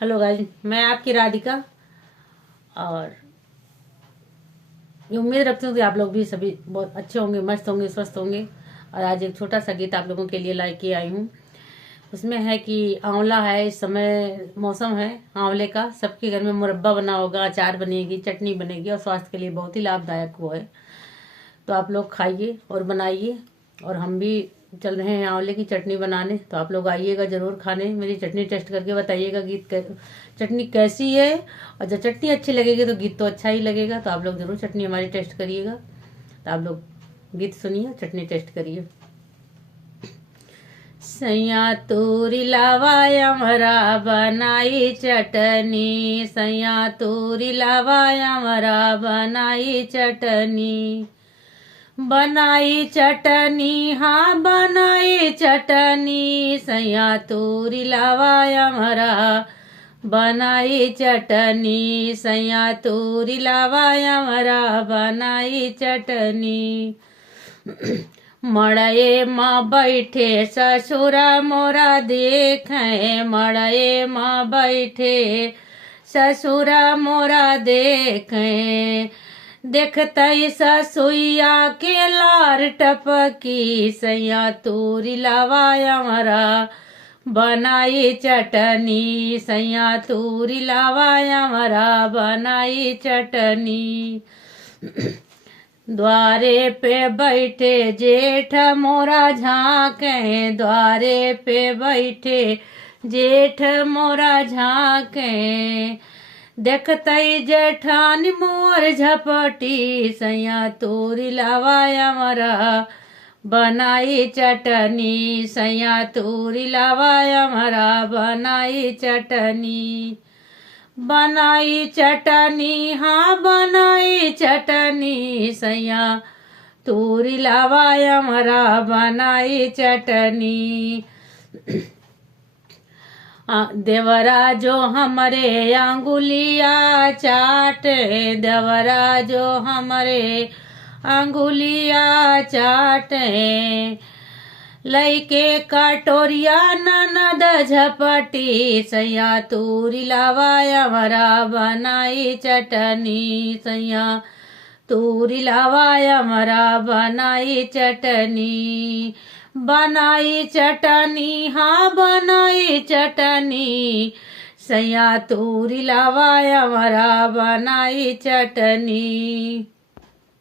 Hello guys, मैं आपकी राधिका। और ये उम्मीद रखती हूँ कि आप लोग भी सभी बहुत अच्छे होंगे, मस्त होंगे, स्वस्थ होंगे। और आज एक छोटा सा गीत आप लोगों के लिए लाइक के आई हूँ। उसमें है कि आंवला है, इस समय मौसम है आंवले का। सबके घर में मुरब्बा बना होगा, अचार बनेगी, चटनी बनेगी और स्वास्थ्य के लिए बहुत ही लाभदायक वो है। तो आप लोग खाइए और बनाइए। और हम भी चल रहे हैं आंवले की चटनी बनाने, तो आप लोग आइएगा जरूर खाने। मेरी चटनी टेस्ट करके बताइएगा चटनी कैसी है। और जब चटनी अच्छी लगेगी तो गीत तो अच्छा ही लगेगा। तो आप लोग जरूर चटनी हमारी टेस्ट करिएगा। तो आप लोग गीत सुनिए, चटनी टेस्ट करिए। सैया तोरी लावाया मरा बनाई चटनी, सैया तोरी लावाया मरा बनाई चटनी। बनाई चटनी, हाँ बनाई चटनी, सैया तोरी लावाया मरा बनाई चटनी, सैया तोरी लावाया मरा बनाई चटनी। मड़ये माँ बैठे ससुरा मोरा देखे, मड़ये माँ बैठे ससुरा मोरा देखे। देखते ससुइया के लार टपकी, सैया तोरी लावाया मरा बनाई चटनी, सैया तोरी लावाया मरा बनाई चटनी। द्वारे पे बैठे जेठ मोरा झांके, द्वारे पे बैठे जेठ मोरा झांके। देखते जेठानी मोर झपटी, सैया तोरी लावाया मरा बनाई चटनी, सैया तोरी लावाया मरा बनाई चटनी। बनाई चटनी, हाँ बनाई चटनी, सैया तोरी लावाया मरा बनाई चटनी। देवरा जो हमरे अंगुलिया चाटे, देवरा जो हमरे अंगुलिया चाटे। लइके कटोरिया ननद झपटी, सैया तोरी लावाया मरा बनाई चटनी, सैया तोरी लावाया मरा बनाई चटनी। बनाई चटनी, हाँ बनाई चटनी, सैया तोरी लावाया मरा बनाई चटनी।